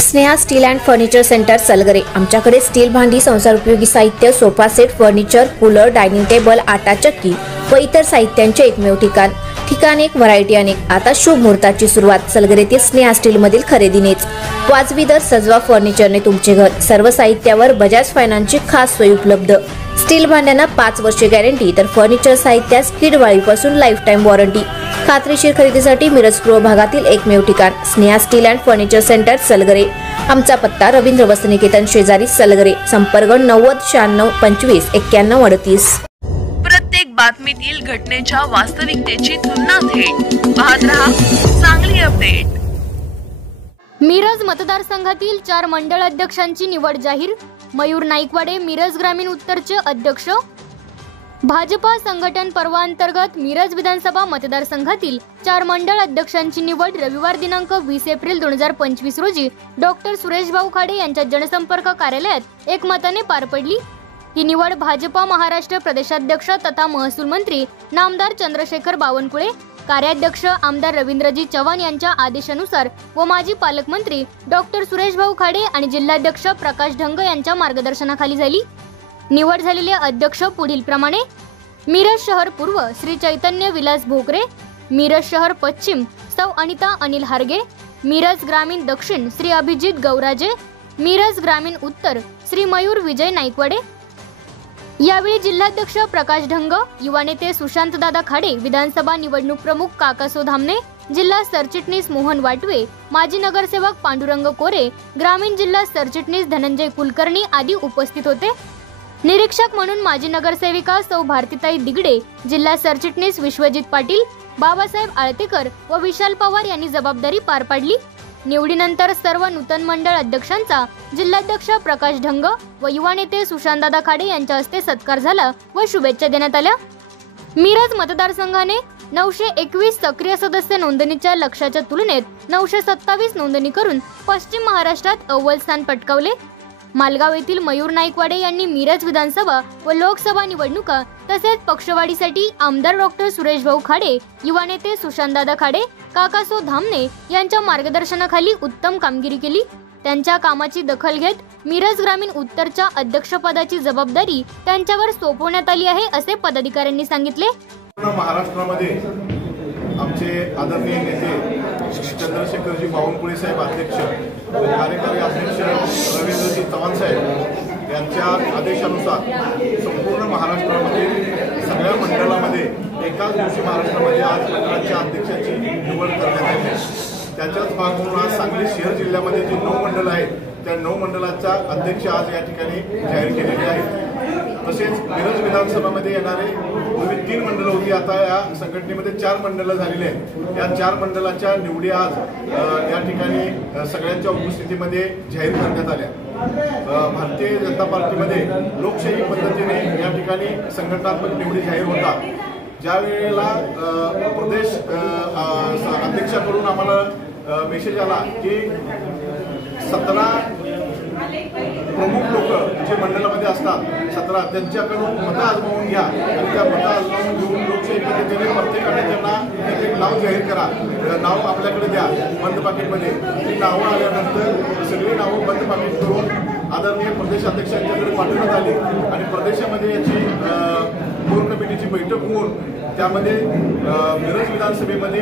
Sneha steel and furniture centre Salgare. आमच्याकडे steel भांडी, संसार उपयोगी साहित्य, sofa set, furniture, cooler, dining table, आटा चक्की व इतर साहित्यांचे एकमेव ठिकाण एक, व्हरायटी अनेक। आता शुभ मुहूर्ताची सुरुवात सलगरेतील स्नेहा स्टील मधील खरेदीनेच। वाजवी दर, सजवा फर्निचरने तुमचे घर। सर्व साहित्यावर बजाज फायनान्सची खास सोय उपलब्ध। स्टील भांड्यांना 5 वर्षे गॅरंटी, तर फर्निचर साहित्यास किडवाळीपासून लाईफ टाइम वॉरंटी। खात्रीशीर खरेदीसाठी मिरज पूर्व भागातील एकमेव ठिकाण Sneha steel and furniture centre Salgare. आमचा पत्ता रवींद्र वस्त्रनिकेतन शेजारी सलगरे। संपर्क 90 96 25 91 38। प्रत्येक बातमीतील घटनेच्या वास्तविकतेची तुलना थेट पाहत रहा चांगली अपडेट। मिरज मतदारसंघातील 4 मंडळ अध्यक्षांची निवड जाहीर। मयूर नाईकवाडे मिरज ग्रामीण उत्तरचे अध्यक्ष। भाजपा संघटन पर्वाअंतर्गत मिरज विधानसभा मतदारसंघातील 4 मंडळ अध्यक्षांची निवड रविवार दिनांक 20 एप्रिल 2025 रोजी डॉक्टर सुरेश भाऊ खाडे यांच्या जनसंपर्क कार्यालयात एकमताने पार पडली। ही निवड भाजपा महाराष्ट्र प्रदेशाध्यक्ष तथा महसूल मंत्री नामदार चंद्रशेखर बावनकुळे, कार्याध्यक्ष आमदार रवींद्रजी चव्हाण यांच्या आदेशानुसार व माजी पालकमंत्री डॉक्टर सुरेश भाऊ खाडे आणि जिल्हाध्यक्ष प्रकाश ढंग यांच्या मार्गदर्शनाखाली झाली। निवड झालेले अध्यक्ष पुढील प्रमाणे: मिरज शहर पूर्व श्री चैतन्य विलास भोकरे, मिरज शहर पश्चिम सौ अनिता अनिल हारगे, मिरज ग्रामीण दक्षिण श्री अभिजित गौराजे, मिरज ग्रामीण उत्तर श्री मयूर विजय नाईकवाडे। यावेळी जिल्हाध्यक्ष प्रकाश ढंग, युवा नेते सुशांत दादा खाडे, विधानसभा निवडणूक प्रमुख काकासो धामणे, जिल्हा सरचिटणीस मोहन वाटवे, माजी नगरसेवक पांडुरंग कोरे, ग्रामीण जिल्हा सरचिटणीस धनंजय कुलकर्णी आदी उपस्थित होते। निरीक्षक म्हणून माजी नगरसेविका सौ भारतीताई दिगडे, जिल्हा सरचिटणीस विश्वजित पाटील, बाबासाहेब आळतेकर व विशाल पवार यांनी जबाबदारी पार पाडली। निवडीनंतर सर्व नूतन मंडळ अध्यक्षांचा जिल्हाध्यक्ष प्रकाश ढंग व युवा नेते सुशांतदादा खाडे यांच्या हस्ते सत्कार झाला व शुभेच्छा देण्यात आल्या। मिरज मतदारसंघाने 921 सक्रिय सदस्य नोंदणीच्या लक्ष्याच्या तुलनेत 927 नोंदणी करून पश्चिम महाराष्ट्रात अव्वल स्थान पटकावले। मालगाव येथील मयूर नाईकवाडे यांनी मिरज विधानसभा व लोकसभा निवडणुका तसेच पक्षवाढीसाठी आमदार डॉक्टर सुरेश भाऊ खाडे, युवा नेते सुशांतदादा खाडे, काकासो धामणे यांच्या मार्गदर्शनाखाली उत्तम कामगिरी केली। त्यांच्या कामाची दखल घेत मिरज ग्रामीण उत्तरच्या अध्यक्षपदाची जबाबदारी त्यांच्यावर सोपवण्यात आली आहे, असे पदाधिकाऱ्यांनी सांगितले। महाराष्ट्रामध्ये आमचे आदरणीय नेते चंद्रशेखरजी बावनकुळे साहेब अध्यक्ष, कार्यकारी अध्यक्ष रवींद्रजी चव्हाण साहेब यांच्या आदेशानुसार संपूर्ण महाराष्ट्रामध्ये सगळ्या मंडळामध्ये एकाच दिवशी महाराष्ट्रामध्ये आज मंडळाच्या अध्यक्षाची निवड करण्यात आली। त्याच्याच भाग म्हणून आज सांगली शहर जिल्ह्यामध्ये जे 9 मंडळ आहेत त्या 9 मंडळाचा अध्यक्ष आज या ठिकाणी जाहीर केलेले आहेत। तसेच मिरज विधानसभामध्ये येणारे पूर्वी 3 मंडळ होती, आता या संघटनेमध्ये 4 मंडळ झालेले आहेत। या 4 मंडळाच्या निवडी आज या ठिकाणी सगळ्यांच्या उपस्थितीमध्ये जाहीर करण्यात आल्या। भारतीय जनता पार्टीमध्ये लोकशाही पद्धतीने या ठिकाणी संघटनात्मक निवडी जाहीर होतात। ज्या वेळेला प्रदेश अध्यक्षाकडून आम्हाला मेसेज आला की 17 प्रमुख लोक जे मंडळामध्ये असतात 17 त्यांच्याकडून मतं आजमावून घ्या आणि त्या मतं आजमावून घेऊन लोकशाही पद्धतीने प्रत्येकाने त्यांना एक नाव जाहीर करा, नाव आपल्याकडे द्या बंद पाकिटमध्ये। ती नावं आल्यानंतर सगळी नावं बंद पाकिट करून आदरणीय प्रदेश अध्यक्षांच्याकडे पाठवण्यात आली आणि प्रदेशामध्ये याची कोर कमिटीची बैठक होऊन त्यामध्ये मिरज विधानसभेमध्ये